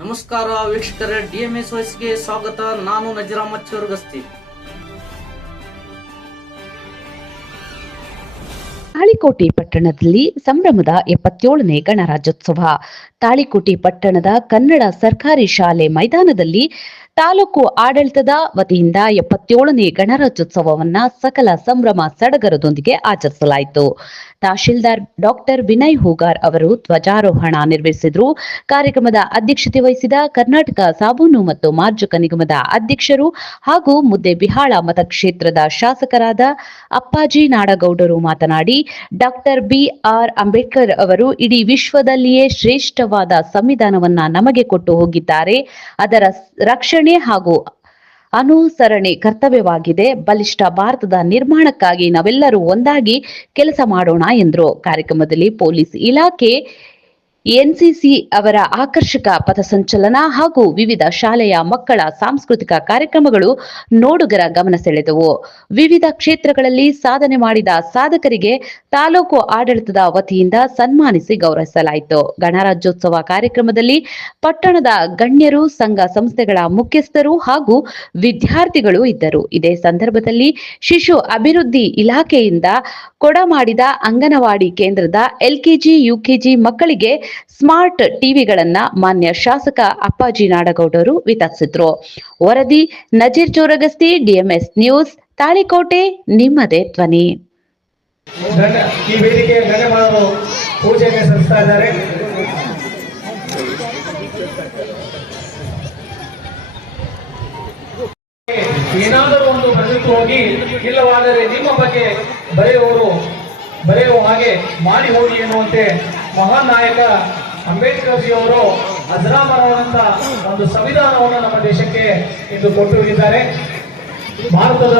ನಮಸ್ಕಾರ ವೀಕ್ಷಕರೇ, DMS ವಾಯ್ಸ್ಗೆ ಸ್ವಾಗತ. ನಾನು ನಜೀರ್ ಅಹ್ಮದ್ ಚೋರ್ಗಸ್ತಿ. ತಾಳಿಕೋಟೆ ಪಟ್ಟಣದಲ್ಲಿ ಸಂಭ್ರಮದ 77ನೇ ಗಣರಾಜ್ಯೋತ್ಸವ. ತಾಳಿಕೋಟೆ ಪಟ್ಟಣದ ಕನ್ನಡ ಸರ್ಕಾರಿ ಶಾಲೆ ಮೈದಾನದಲ್ಲಿ ತಾಲೂಕು ಆಡಳಿತದ ವತಿಯಿಂದ 77ನೇ ಗಣರಾಜ್ಯೋತ್ಸವವನ್ನ ಸಕಲ ಸಂಭ್ರಮ ಸಡಗರದೊಂದಿಗೆ ಆಚರಿಸಲಾಯಿತು. ತಹಶೀಲ್ದಾರ್ ಡಾಕ್ಟರ್ ವಿನಯ್ ಹೂಗಾರ್ ಅವರು ಧ್ವಜಾರೋಹಣ ನಿರ್ವಹಿಸಿದರು. ಕಾರ್ಯಕ್ರಮದ ಅಧ್ಯಕ್ಷತೆ ವಹಿಸಿದ ಕರ್ನಾಟಕ ಸಾಬೂನು ಮತ್ತು ಮಾರ್ಜಕ ನಿಗಮದ ಅಧ್ಯಕ್ಷರು ಹಾಗೂ ಮುದ್ದೇಬಿಹಾಳ ಮತಕ್ಷೇತ್ರದ ಶಾಸಕರಾದ ಅಪ್ಪಾಜಿ ನಾಡಗೌಡರು ಮಾತನಾಡಿ, ಡಾಕ್ಟರ್ BR ಅಂಬೇಡ್ಕರ್ ಅವರು ಇಡೀ ವಿಶ್ವದಲ್ಲಿಯೇ ಶ್ರೇಷ್ಠವಾದ ಸಂವಿಧಾನವನ್ನ ನಮಗೆ ಕೊಟ್ಟು ಹೋಗಿದ್ದಾರೆ. ಅದರ ರಕ್ಷಣೆ ಹಾಗೂ ಅನುಸರಣೆ ಕರ್ತವ್ಯವಾಗಿದೆ. ಬಲಿಷ್ಠ ಭಾರತದ ನಿರ್ಮಾಣಕ್ಕಾಗಿ ನಾವೆಲ್ಲರೂ ಒಂದಾಗಿ ಕೆಲಸ ಮಾಡೋಣ ಎಂದರು. ಕಾರ್ಯಕ್ರಮದಲ್ಲಿ ಪೊಲೀಸ್ ಇಲಾಖೆ, NCC ಅವರ ಆಕರ್ಷಕ ಪಥಸಂಚಲನ ಹಾಗೂ ವಿವಿಧ ಶಾಲೆಯ ಮಕ್ಕಳ ಸಾಂಸ್ಕೃತಿಕ ಕಾರ್ಯಕ್ರಮಗಳು ನೋಡುಗರ ಗಮನ ಸೆಳೆದವು. ವಿವಿಧ ಕ್ಷೇತ್ರಗಳಲ್ಲಿ ಸಾಧನೆ ಮಾಡಿದ ಸಾಧಕರಿಗೆ ತಾಲೂಕು ಆಡಳಿತದ ವತಿಯಿಂದ ಸನ್ಮಾನಿಸಿ ಗೌರವಿಸಲಾಯಿತು. ಗಣರಾಜ್ಯೋತ್ಸವ ಕಾರ್ಯಕ್ರಮದಲ್ಲಿ ಪಟ್ಟಣದ ಗಣ್ಯರು, ಸಂಘ ಸಂಸ್ಥೆಗಳ ಮುಖ್ಯಸ್ಥರು ಹಾಗೂ ವಿದ್ಯಾರ್ಥಿಗಳು ಇದ್ದರು. ಇದೇ ಸಂದರ್ಭದಲ್ಲಿ ಶಿಶು ಅಭಿವೃದ್ಧಿ ಇಲಾಖೆಯಿಂದ ಕೊಡಮಾಡಿದ ಅಂಗನವಾಡಿ ಕೇಂದ್ರದ LKG, UKG ಮಕ್ಕಳಿಗೆ ಸ್ಮಾರ್ಟ್ ಟಿವಿಗಳನ್ನ ಮಾನ್ಯ ಶಾಸಕ ಅಪ್ಪಾಜಿ ನಾಡಗೌಡರು ವಿತರಿಸಿದ್ರು. ವರದಿ ನಜೀರ್ ಚೋರಗಸ್ತಿ, DMS ನ್ಯೂಸ್, ತಾಳಿಕೋಟೆ, ನಿಮ್ಮದೇ ಧ್ವನಿ. ಈ ವೇದಿಕೆಯ ಗಣ್ಯಮಾನರು ಪೂಜೆಗೆ ಸಲ್ಲಿಸ್ತಾ ಇದ್ದಾರೆ. ಏನಾದರೂ ಒಂದು ಬರೆದು ಹೋಗಿ, ಇಲ್ಲವಾದರೆ ನಿಮ್ಮ ಬಗ್ಗೆ ಬರೆಯುವ ಹಾಗೆ ಮಾಡಿ ಹೋಗಿ ಎನ್ನುವಂತೆ ಮಹಾನ್ ನಾಯಕ ಅಂಬೇಡ್ಕರ್ ಜಿ ಅವರು ಅಜರಾಮರವಾದಂತ ಒಂದು ಸಂವಿಧಾನವನ್ನು ನಮ್ಮ ದೇಶಕ್ಕೆ ಇಂದು ಕೊಟ್ಟು ಹೋಗಿದ್ದಾರೆ. ಭಾರತದ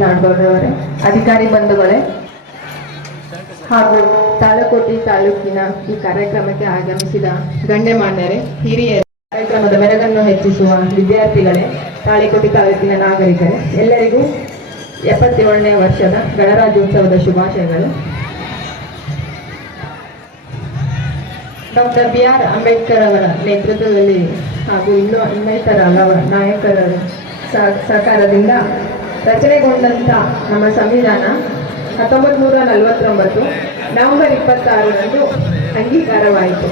ನಾಡಗೌಡರವರೇ, ಅಧಿಕಾರಿ ಬಂಧುಗಳೇ ಹಾಗೂ ತಾಳಿಕೋಟೆ ತಾಲೂಕಿನ ಈ ಕಾರ್ಯಕ್ರಮಕ್ಕೆ ಆಗಮಿಸಿದ ಗಣ್ಯಮಾನ್ಯರೇ, ಹಿರಿಯರೇ, ಕಾರ್ಯಕ್ರಮದ ಮೆರಗನ್ನು ಹೆಚ್ಚಿಸುವ ವಿದ್ಯಾರ್ಥಿಗಳೇ, ತಾಳಿಕೋಟೆ ತಾಲೂಕಿನ ನಾಗರಿಕರೇ, ಎಲ್ಲರಿಗೂ 77ನೇ ವರ್ಷದ ಗಣರಾಜ್ಯೋತ್ಸವದ ಶುಭಾಶಯಗಳು. ಡಾಕ್ಟರ್ BR ಅಂಬೇಡ್ಕರ್ ಅವರ ನೇತೃತ್ವದಲ್ಲಿ ಹಾಗೂ ಇನ್ನಿತರ ನಾಯಕರ ಸಹಕಾರದಿಂದ ರಚನೆಗೊಂಡಂಥ ನಮ್ಮ ಸಂವಿಧಾನ 1949 ನವೆಂಬರ್ 26ರಂದು ಅಂಗೀಕಾರವಾಯಿತು.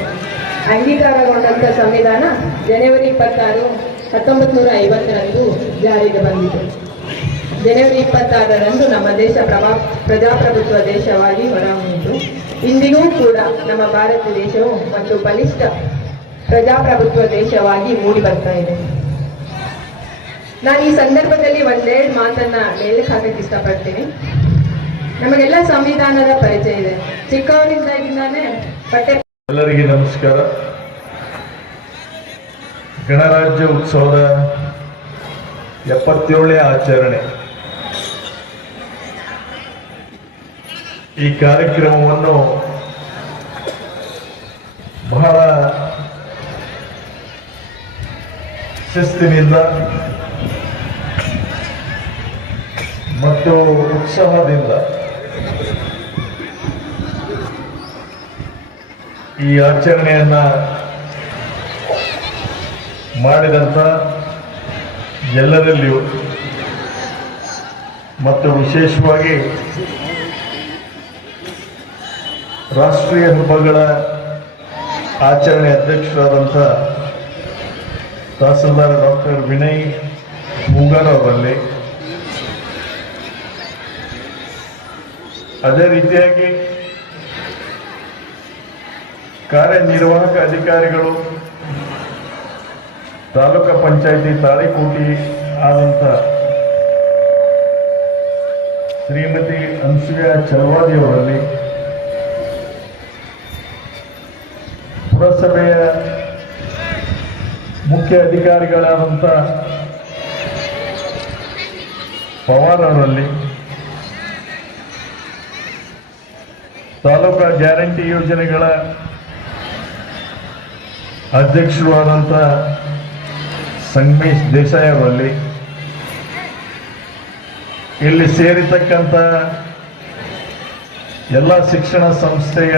ಅಂಗೀಕಾರಗೊಂಡಂಥ ಸಂವಿಧಾನ ಜನವರಿ 26, 1950ರಂದು ಜಾರಿಗೆ ಬಂದಿತು. ಜನವರಿ 26ರಂದು ನಮ್ಮ ದೇಶ ಪ್ರಜಾಪ್ರಭುತ್ವ ದೇಶವಾಗಿ ಹೊರಹೊಮ್ಮಿತು. ಇಂದಿಗೂ ಕೂಡ ನಮ್ಮ ಭಾರತ ದೇಶವು ಒಂದು ಬಲಿಷ್ಠ ಪ್ರಜಾಪ್ರಭುತ್ವ ದೇಶವಾಗಿ ಮೂಡಿ ಬರ್ತಾ ಇದೆ. ನಾನು ಈ ಸಂದರ್ಭದಲ್ಲಿ ಒಂದೆರಡು ಮಾತನ್ನ ಮೇಲಕ್ಕೆ ಹಾಕಕ್ಕೆ ಇಷ್ಟಪಡ್ತೀನಿ. ನಮಗೆಲ್ಲ ಸಂವಿಧಾನದ ಪರಿಚಯ ಇದೆ, ಚಿಕ್ಕವರಿಂದಾಗಿಂದಾನೆ ಎಲ್ಲರಿಗೆ ನಮಸ್ಕಾರ. ಗಣರಾಜ್ಯ ಉತ್ಸವದ 77ನೇ ಆಚರಣೆ ಈ ಕಾರ್ಯಕ್ರಮವನ್ನು ಬಹಳ ಶಿಸ್ತಿನಿಂದ ಮತ್ತು ಉತ್ಸಾಹದಿಂದ ಈ ಆಚರಣೆಯನ್ನ ಮಾಡಿದಂಥ ಎಲ್ಲರಲ್ಲಿಯೂ ಮತ್ತು ವಿಶೇಷವಾಗಿ ರಾಷ್ಟ್ರೀಯ ಹಬ್ಬಗಳ ಆಚರಣೆ ಅಧ್ಯಕ್ಷರಾದಂಥ ತಹಸೀಲ್ದಾರ್ ಡಾಕ್ಟರ್ ವಿನಯ್ ಹೂಗಾರ್ ಅವರಲ್ಲಿ, ಅದೇ ರೀತಿಯಾಗಿ ಕಾರ್ಯನಿರ್ವಾಹಕ ಅಧಿಕಾರಿಗಳು ತಾಲೂಕು ಪಂಚಾಯಿತಿ ತಾಳಿಕೋಟಿ ಆದಂಥ ಶ್ರೀಮತಿ ಅನ್ಸೂಯ ಚಲವಾದಿಯವರಲ್ಲಿ, ಪುರಸಭೆಯ ಮುಖ್ಯ ಅಧಿಕಾರಿಗಳಾದಂಥ ಪವಾರ್ ಅವರಲ್ಲಿ, ತಾಲೂಕಾ ಗ್ಯಾರಂಟಿ ಯೋಜನೆಗಳ ಅಧ್ಯಕ್ಷರು ಆದಂಥ ಸಂಗಮೇಶ್ ದೇಸಾಯಿ ಅವರಲ್ಲಿ, ಇಲ್ಲಿ ಸೇರಿರ್ತಕ್ಕಂಥ ಎಲ್ಲ ಶಿಕ್ಷಣ ಸಂಸ್ಥೆಯ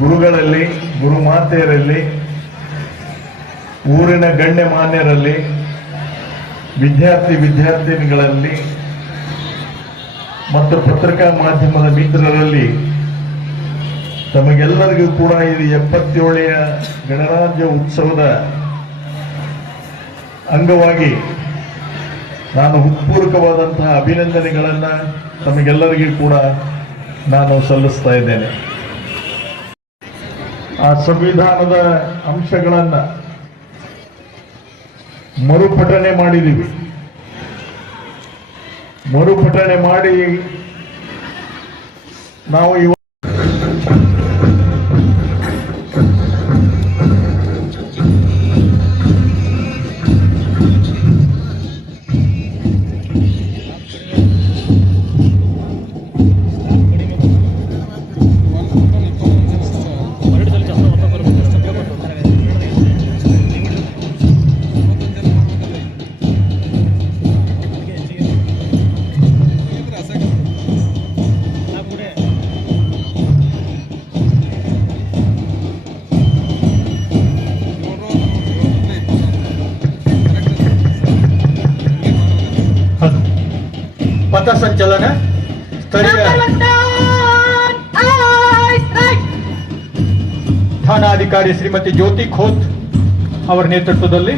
ಗುರುಗಳಲ್ಲಿ, ಗುರುಮಾತೆಯರಲ್ಲಿ, ಊರಿನ ಗಣ್ಯಮಾನ್ಯರಲ್ಲಿ, ವಿದ್ಯಾರ್ಥಿನಿಗಳಲ್ಲಿ ಮತ್ತು ಪತ್ರಿಕಾ ಮಾಧ್ಯಮದ ಮಿತ್ರರಲ್ಲಿ ತಮಗೆಲ್ಲರಿಗೂ ಕೂಡ ಇದು 77ನೇ ಗಣರಾಜ್ಯ ಉತ್ಸವದ ಅಂಗವಾಗಿ ನಾನು ಹೃತ್ಪೂರ್ವಕವಾದಂತಹ ಅಭಿನಂದನೆಗಳನ್ನು ತಮಗೆಲ್ಲರಿಗೂ ಕೂಡ ನಾನು ಸಲ್ಲಿಸ್ತಾ ಇದ್ದೇನೆ. ಆ ಸಂವಿಧಾನದ ಅಂಶಗಳನ್ನು ಮರುಪಠನೆ ಮಾಡಿದ್ದೀವಿ. ಮರುಪಠನೆ ಮಾಡಿ ನಾವು ಪಥಸಂಚಲನ ಸ್ಥಳೀಯ ಠಾಣಾಧಿಕಾರಿ ಶ್ರೀಮತಿ ಜ್ಯೋತಿ ಖೋತ್ ಅವರ ನೇತೃತ್ವದಲ್ಲಿ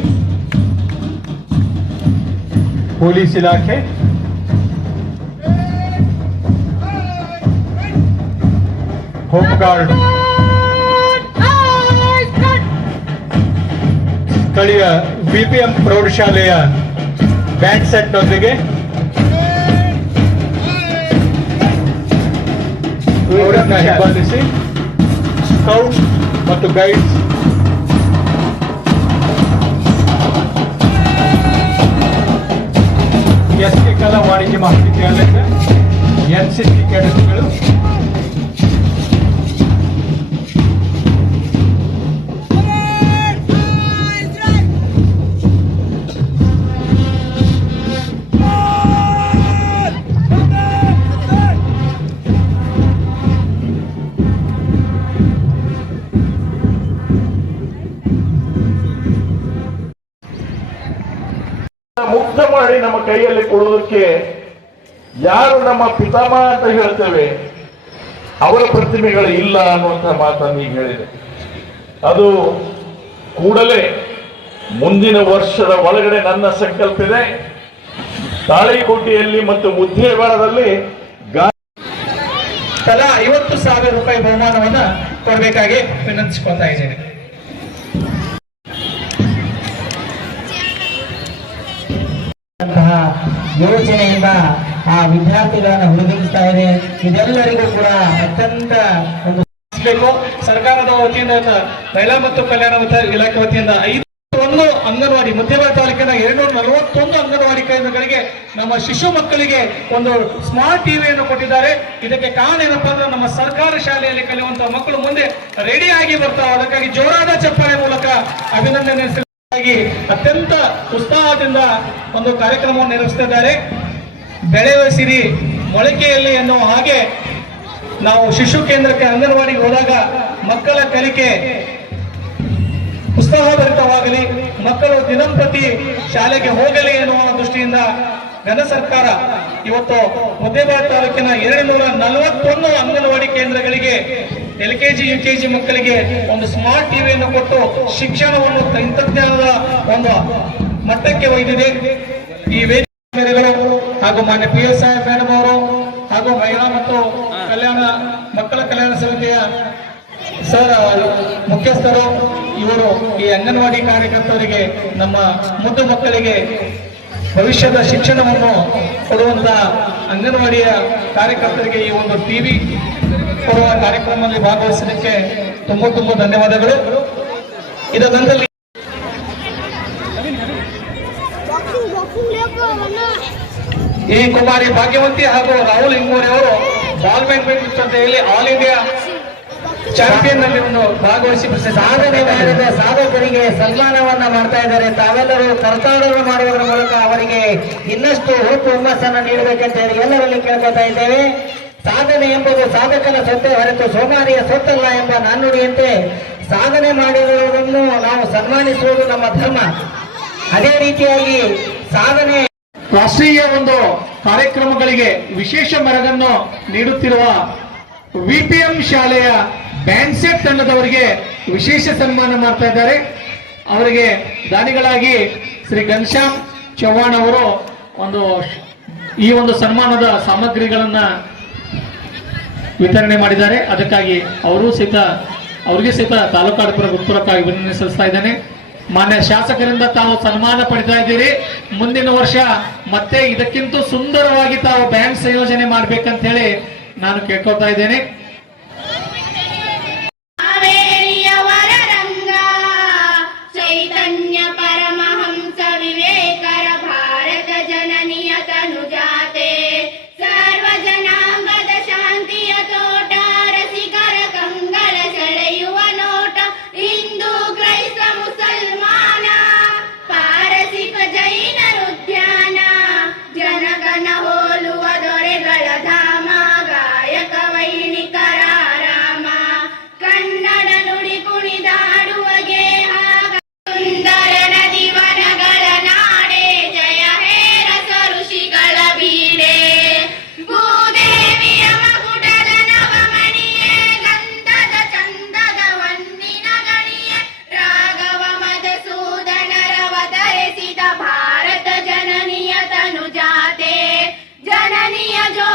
ಪೊಲೀಸ್ ಇಲಾಖೆ, ಹೋಮ್ ಗಾರ್ಡ್, ಸ್ಥಳೀಯ ಬಿಪಿಎಂ ಪ್ರೌಢಶಾಲೆಯ ಬ್ಯಾಂಡ್ ಸೆಟ್ನೊಂದಿಗೆ ಅವರನ್ನು ಹಿಂಬಾಲಿಸಿ ಸ್ಕೌಟ್ಸ್ ಮತ್ತು ಗೈಡ್ಸ್ ಎಸ್ಕೆ ಕಲಾ ವಾಣಿಜ್ಯ ಮಹಾವಿದ್ಯಾಲಯದ NCC ಕೆಡೆಟ್ಗಳು, ಮುಕ್ತ ಮಾಡಿ ನಮ್ಮ ಕೈಯಲ್ಲಿ ಕೊಡುವುದಕ್ಕೆ ಯಾರು ನಮ್ಮ ಪಿತಾಮಹ ಅಂತ ಹೇಳ್ತೇವೆ ಅವರ ಪ್ರತಿಮೆಗಳು ಇಲ್ಲ ಅನ್ನುವಂಥ ಮಾತನ್ನು ಈಗ ಹೇಳಿದೆ. ಅದು ಕೂಡಲೇ ಮುಂದಿನ ವರ್ಷದ ಒಳಗಡೆ ನನ್ನ ಸಂಕಲ್ಪ ಇದೆ, ತಾಳಿಕೋಟೆಯಲ್ಲಿ ಮತ್ತು ಮುದ್ದೇವಾಡದಲ್ಲಿ ತಲಾ 50,000 ರೂಪಾಯಿ ಬಹುಮಾನವನ್ನ ಕೊಡಬೇಕಾಗಿ ವಿನಂತಿಸಿಕೊಳ್ತಾ ಇದ್ದೇನೆ. ಯೋಚನೆಯಿಂದ ಆ ವಿದ್ಯಾರ್ಥಿಗಳನ್ನ ಹುಡುಗಿಸ್ತಾ ಇದೆ. ಇದೆಲ್ಲರಿಗೂ ಕೂಡ ಅತ್ಯಂತ ಒಂದು ಸರ್ಕಾರದ ವತಿಯಿಂದ, ಮಹಿಳಾ ಮತ್ತು ಕಲ್ಯಾಣ ಇಲಾಖೆ ವತಿಯಿಂದ 5 ಒಂದು ಅಂಗನವಾಡಿ ಮುದ್ದೇಬಿಹಾಳ ತಾಲೂಕಿನ 241 ಅಂಗನವಾಡಿ ಕೇಂದ್ರಗಳಿಗೆ ನಮ್ಮ ಶಿಶು ಮಕ್ಕಳಿಗೆ ಒಂದು ಸ್ಮಾರ್ಟ್ ಟಿವಿಯನ್ನು ಕೊಟ್ಟಿದ್ದಾರೆ. ಇದಕ್ಕೆ ಕಾರಣ ಏನಪ್ಪಾ ಅಂದ್ರೆ ನಮ್ಮ ಸರ್ಕಾರಿ ಶಾಲೆಯಲ್ಲಿ ಕಲಿಯುವಂತಹ ಮಕ್ಕಳು ಮುಂದೆ ರೆಡಿ ಆಗಿ ಬರ್ತಾವೆ. ಅದಕ್ಕಾಗಿ ಜೋರಾದ ಚಪ್ಪಾಳೆ ಮೂಲಕ ಅಭಿನಂದನೆ ಅತ್ಯಂತ ಉತ್ಸಾಹದಿಂದ ಒಂದು ಕಾರ್ಯಕ್ರಮವನ್ನು ನಿರ್ವಹಿಸುತ್ತಿದ್ದಾರೆ. ಬೆಳೆಯುವ ಸಿರಿ ಮೊಳಕೆಯಲ್ಲಿ ಎನ್ನುವ ಹಾಗೆ ನಾವು ಶಿಶು ಕೇಂದ್ರಕ್ಕೆ ಅಂಗನವಾಡಿಗೆ ಹೋದಾಗ ಮಕ್ಕಳ ಕಲಿಕೆ ಉತ್ಸಾಹಭರಿತವಾಗಲಿ, ಮಕ್ಕಳು ದಿನಂಪ್ರತಿ ಶಾಲೆಗೆ ಹೋಗಲಿ ಎನ್ನುವ ದೃಷ್ಟಿಯಿಂದ ಘನ ಸರ್ಕಾರ ಇವತ್ತು ಮುದ್ದೇಬಿಹಾಳ ತಾಲೂಕಿನ 241 ಅಂಗನವಾಡಿ ಕೇಂದ್ರಗಳಿಗೆ LKG UKG ಮಕ್ಕಳಿಗೆ ಒಂದು ಸ್ಮಾರ್ಟ್ ಟಿವಿಯನ್ನು ಕೊಟ್ಟು ಶಿಕ್ಷಣವನ್ನು ತಂತ್ರಜ್ಞಾನದ ಒಂದು ಮಟ್ಟಕ್ಕೆ ಒಯ್ದಿದೆ. ಈ ವೇದಿಕೆಗಳು ಹಾಗೂ ಮಾನ್ಯ PSI ಮೇಡಮ್ ಅವರು ಹಾಗೂ ಮಹಿಳಾ ಮತ್ತು ಮಕ್ಕಳ ಕಲ್ಯಾಣ ಸಮಿತಿಯ ಸರ್ ಮುಖ್ಯಸ್ಥರು ಇವರು ಈ ಅಂಗನವಾಡಿ ಕಾರ್ಯಕರ್ತರಿಗೆ ನಮ್ಮ ಮುದ್ದು ಮಕ್ಕಳಿಗೆ ಭವಿಷ್ಯದ ಶಿಕ್ಷಣವನ್ನು ಕೊಡುವಂತಹ ಅಂಗನವಾಡಿಯ ಕಾರ್ಯಕರ್ತರಿಗೆ ಈ ಒಂದು ಟಿವಿ ಕೊಡುವ ಕಾರ್ಯಕ್ರಮದಲ್ಲಿ ಭಾಗವಹಿಸಲಿಕ್ಕೆ ತುಂಬಾ ಧನ್ಯವಾದಗಳು. ಇದರ ನಂತರ ಈ ಕುಮಾರಿ ಭಾಗ್ಯವಂತಿ ಹಾಗೂ ರಾಹುಲ್ ಇಂಗೋರಿ ಅವರು ಬಾಲ್ ಬ್ಯಾಡ್ಮಿಂಟನ್ ಸ್ಪರ್ಧೆಯಲ್ಲಿ ಆಲ್ ಇಂಡಿಯಾ ಚಾಂಪಿಯನ್ ನಲ್ಲಿ ಒಂದು ಭಾಗವಹಿಸಿ ಸಾಧನೆ ಮಾಡಿದ ಸಾಧಕರಿಗೆ ಸನ್ಮಾನವನ್ನ ಮಾಡ್ತಾ ಇದ್ದಾರೆ. ತಾವೆಲ್ಲರೂ ಕರ್ತಾಡವನ್ನು ಮಾಡುವುದರ ಮೂಲಕ ಅವರಿಗೆ ಇನ್ನಷ್ಟು ಹುಟ್ಟು ಹುಮ್ಮಸ್ಸನ್ನು ನೀಡಬೇಕಂತ ಹೇಳಿ ಎಲ್ಲರಲ್ಲಿ ಕೇಳ್ಕೊತಾ ಇದ್ದೇವೆ. ಸಾಧನೆ ಎಂಬುದು ಸಾಧಕನ ಸೊತ್ತೆ ಹೊರತು ಸೋಮಾರಿಯ ಸೊತ್ತಲ್ಲ ಎಂಬ ನಾಣ್ಣುಡಿಯಂತೆ ಸಾಧನೆ ಮಾಡಿರುವುದನ್ನು ನಾವು ಸನ್ಮಾನಿಸುವುದು ನಮ್ಮ ಧರ್ಮ. ಅದೇ ರೀತಿಯಾಗಿ ಸಾಧನೆ ರಾಷ್ಟ್ರೀಯ ಒಂದು ಕಾರ್ಯಕ್ರಮಗಳಿಗೆ ವಿಶೇಷ ಮೆರಗನ್ನು ನೀಡುತ್ತಿರುವ VPM ಶಾಲೆಯ ಬ್ಯಾಂಡ್ ಸೆಟ್ ತಂಡದವರಿಗೆ ವಿಶೇಷ ಸನ್ಮಾನ ಮಾಡ್ತಾ ಇದ್ದಾರೆ. ಅವರಿಗೆ ದಾನಿಗಳಾಗಿ ಶ್ರೀ ಘನಶ್ಯಾಮ್ ಚವ್ಹಾಣ್ ಅವರು ಈ ಒಂದು ಸನ್ಮಾನದ ಸಾಮಗ್ರಿಗಳನ್ನ ವಿತರಣೆ ಮಾಡಿದ್ದಾರೆ. ಅದಕ್ಕಾಗಿ ಅವರಿಗೆ ಸಹಿತ ತಾಲೂಕಾಧಿಪರ ಗುರುಪುರಕ್ಕಾಗಿ ಅಭಿನಂದನೆ ಸಲ್ಲಿಸ್ತಾ ಇದ್ದೇನೆ. ಮಾನ್ಯ ಶಾಸಕರಿಂದ ತಾವು ಸನ್ಮಾನ ಪಡಿತಾ ಇದ್ದೀರಿ. ಮುಂದಿನ ವರ್ಷ ಮತ್ತೆ ಇದಕ್ಕಿಂತ ಸುಂದರವಾಗಿ ತಾವು ಬ್ಯಾಂಡ್ ಸಂಯೋಜನೆ ಮಾಡ್ಬೇಕಂತ ಹೇಳಿ ನಾನು ಕೇಳ್ಕೊತಾ ಇದ್ದೇನೆ. ಚೈತನ್ಯ ಪರಮಹಂಸ ವಿವೇಕರ ಭಾರತ ಜನನಿಯ ತನುಜಾತೆ ಸರ್ವ ಜನಾಂಗದ ಶಾಂತಿಯ ತೋಟ ರಸಿಕರ ಕಂಗಳ ಸೆಳೆಯುವ ನೋಟ ಹಿಂದೂ ಕ್ರೈಸ್ತ ಮುಸಲ್ಮಾನ ಪಾರಸಿಕ ಜೈನರುದ್ಯಾನ ಜನಗಣ ಹೋಲುವ ದೊರೆಗಳ ಧಾಮ ಗಾಯಕ ವೈಣಿಕರ ಆರಾಮ ಕನ್ನಡ ನುಡಿ ಕುಣಿದಾಡುವ ಗೇಹ ಸುಂದರ ನದಿ ವನಗಳ ನಾಡೆ ಜಯ ಹೇ ರಸ ಋಷಿಗಳ ಬೀಡೆ ಭೂದೇವಿಯ ಮಗುಟದ ನವಮಣಿಯೇ ಗಂಧದ ಚಂದದ ವಂದಿನ ಗಣಿಯೇ ರಾಘವ ಮಧುಸೂದನರವತರಿಸಿದ ಭಾರತ ಜನನಿಯ ತನುಜಾತೆ ಜನನಿಯ ಜೋ